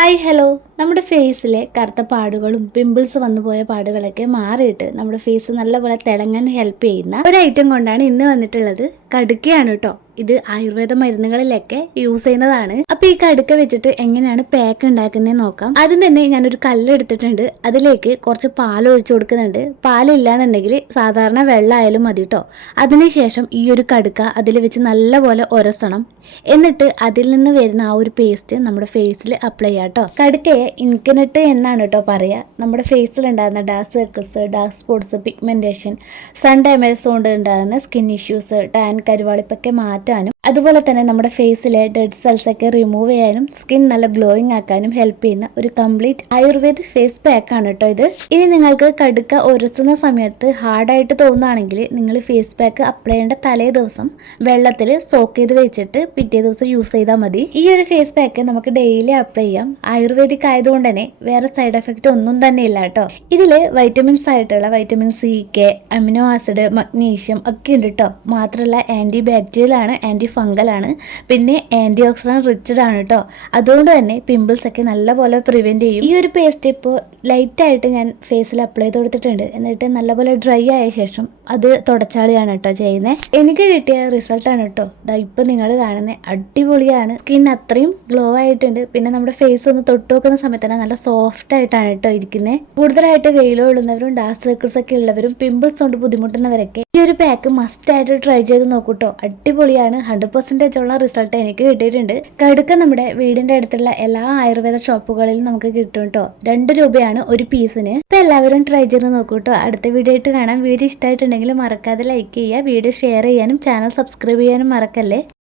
Hi hello നമ്മുടെ ഫേസിലെ കറുത്ത പാടുകളും pimples വന്നു പോയ പാടുകളൊക്കെ മാറിയിട്ട് നമ്മുടെ ഫേസ് നല്ലപോലെ തിളങ്ങാൻ ഹെൽപ്പ് ചെയ്യുന്ന ഒരു ഐറ്റം കൊണ്ടാണ് ഇന്ന് വന്നിട്ടുള്ളത്. കടുക്കയാണ് കേട്ടോ ഇത് ആയുർവേദ മരുന്നുകളിലൊക്കെ യൂസ് ചെയ്യുന്നതാണ്. അപ്പൊ ഈ കടുക്ക വെച്ചിട്ട് എങ്ങനെയാണ് പാക്ക് ഉണ്ടാക്കുന്നത് നോക്കാം. ആദ്യം തന്നെ ഞാനൊരു കല്ലെടുത്തിട്ടുണ്ട് അതിലേക്ക് കുറച്ച് പാൽ ഒഴിച്ചു കൊടുക്കുന്നുണ്ട്. പാലില്ലാന്നുണ്ടെങ്കിൽ സാധാരണ വെള്ളമായാലും മതി കേട്ടോ അതിനുശേഷം ഈ ഒരു കടുക്ക അതിൽ വെച്ച് നല്ലപോലെ ഉരസണം എന്നിട്ട് അതിൽ നിന്ന് വരുന്ന ആ ഒരു പേസ്റ്റ് നമ്മുടെ ഫേസിൽ അപ്ലൈ ചെയ്യാം കേട്ടോ കടുക്കയെ ഇൻകനട്ട് എന്നാണ് കേട്ടോ പറയുക നമ്മുടെ ഫേസിൽ ഉണ്ടാകുന്ന dark circles dark spots pigmentation sun damage കൊണ്ട് ഉണ്ടാകുന്ന സ്കിൻ ഇഷ്യൂസ് ടാൻ കരുവാളിപ്പൊക്കെ മാറ്റാനും അതുപോലെ തന്നെ നമ്മുടെ ഫേസിലെ ഡെഡ് സെൽസ് ഒക്കെ റിമൂവ് ചെയ്യാനും സ്കിൻ നല്ല ഗ്ലോയിങ് ആക്കാനും ഹെൽപ്പ് ചെയ്യുന്ന ഒരു കംപ്ലീറ്റ് ആയുർവേദ ഫേസ് പാക്ക് ആണ് കേട്ടോ ഇത്. ഇനി നിങ്ങൾക്ക് കടുക്ക ഉരസുന്ന സമയത്ത് ഹാർഡായിട്ട് തോന്നുകയാണെങ്കിൽ നിങ്ങൾ ഫേസ് പാക്ക് അപ്ലൈ ചെയ്യേണ്ട തലേ ദിവസം വെള്ളത്തിൽ സോക്ക് ചെയ്ത് വെച്ചിട്ട് പിറ്റേ ദിവസം യൂസ് ചെയ്താൽ മതി. ഈ ഒരു ഫേസ് പാക്ക് നമുക്ക് ഡെയിലി അപ്ലൈ ചെയ്യാം. ആയുർവേദിക് ആയതുകൊണ്ട് തന്നെ വേറെ സൈഡ് എഫക്റ്റ് ഒന്നും തന്നെ ഇല്ല കേട്ടോ. ഇതിൽ വൈറ്റമിൻസ് ആയിട്ടുള്ള vitamin C K amino acid magnesium ഒക്കെ ഉണ്ട് കേട്ടോ. മാത്രമല്ല ആന്റി ബാക്ടീരിയൽ ആണ് ആന്റി ഫംഗൽ ആണ് പിന്നെ ആന്റി ഓക്സിഡന്റ് റിച്ചഡ് ആണ് കേട്ടോ അതുകൊണ്ട് തന്നെ പിമ്പിൾസ് ഒക്കെ നല്ലപോലെ പ്രിവെന്റ് ചെയ്യും. ഈ ഒരു പേസ്റ്റ് ഇപ്പോൾ ലൈറ്റായിട്ട് ഞാൻ ഫേസിൽ അപ്ലൈ ചെയ്ത് കൊടുത്തിട്ടുണ്ട് എന്നിട്ട് നല്ലപോലെ ഡ്രൈ ആയ ശേഷം അത് തുടച്ചാളിയാണ് കേട്ടോ ചെയ്യുന്നത് എനിക്ക് കിട്ടിയ റിസൾട്ടാണ് കേട്ടോ ദാ ഇപ്പം നിങ്ങൾ കാണുന്നത് അടിപൊളിയാണ്. സ്കിൻ അത്രയും ഗ്ലോ ആയിട്ടുണ്ട്. പിന്നെ നമ്മുടെ ഫേസ് ഒന്ന് തൊട്ട് നോക്കുന്ന സമയത്ത് തന്നെ നല്ല സോഫ്റ്റ് ആയിട്ടാണ് കേട്ടോ ഇരിക്കുന്നത് കൂടുതലായിട്ട് വെയിലോ ഉള്ളുന്നവരും ഡാർക്ക് സർക്കിൾസ് ഒക്കെ ഉള്ളവരും പിമ്പിൾസ് കൊണ്ട് ബുദ്ധിമുട്ടുന്നവരൊക്കെ ഈ ഒരു പാക്ക് മസ്റ്റ് ആയിട്ട് ട്രൈ ചെയ്ത് നോക്കൂട്ടോ അടിപൊളിയാണ്. ഹൺഡ്രഡ് പെർസെന്റേജ് ഉള്ള റിസൾട്ട് എനിക്ക് കിട്ടിയിട്ടുണ്ട്. കടുക്ക നമ്മുടെ വീടിന്റെ അടുത്തുള്ള എല്ലാ ആയുർവേദ ഷോപ്പുകളിലും നമുക്ക് കിട്ടും കേട്ടോ രണ്ട് രൂപയാണ് ഒരു പീസിന്. ഇപ്പൊ എല്ലാവരും ട്രൈ ചെയ്ത് നോക്കൂട്ടോ. അടുത്ത വീഡിയോ ആയിട്ട് കാണാം. വീഡിയോ ഇഷ്ടമായിട്ടുണ്ടെങ്കിൽ മറക്കാതെ ലൈക്ക് ചെയ്യുക. വീഡിയോ ഷെയർ ചെയ്യാനും ചാനൽ സബ്സ്ക്രൈബ് ചെയ്യാനും മറക്കല്ലേ?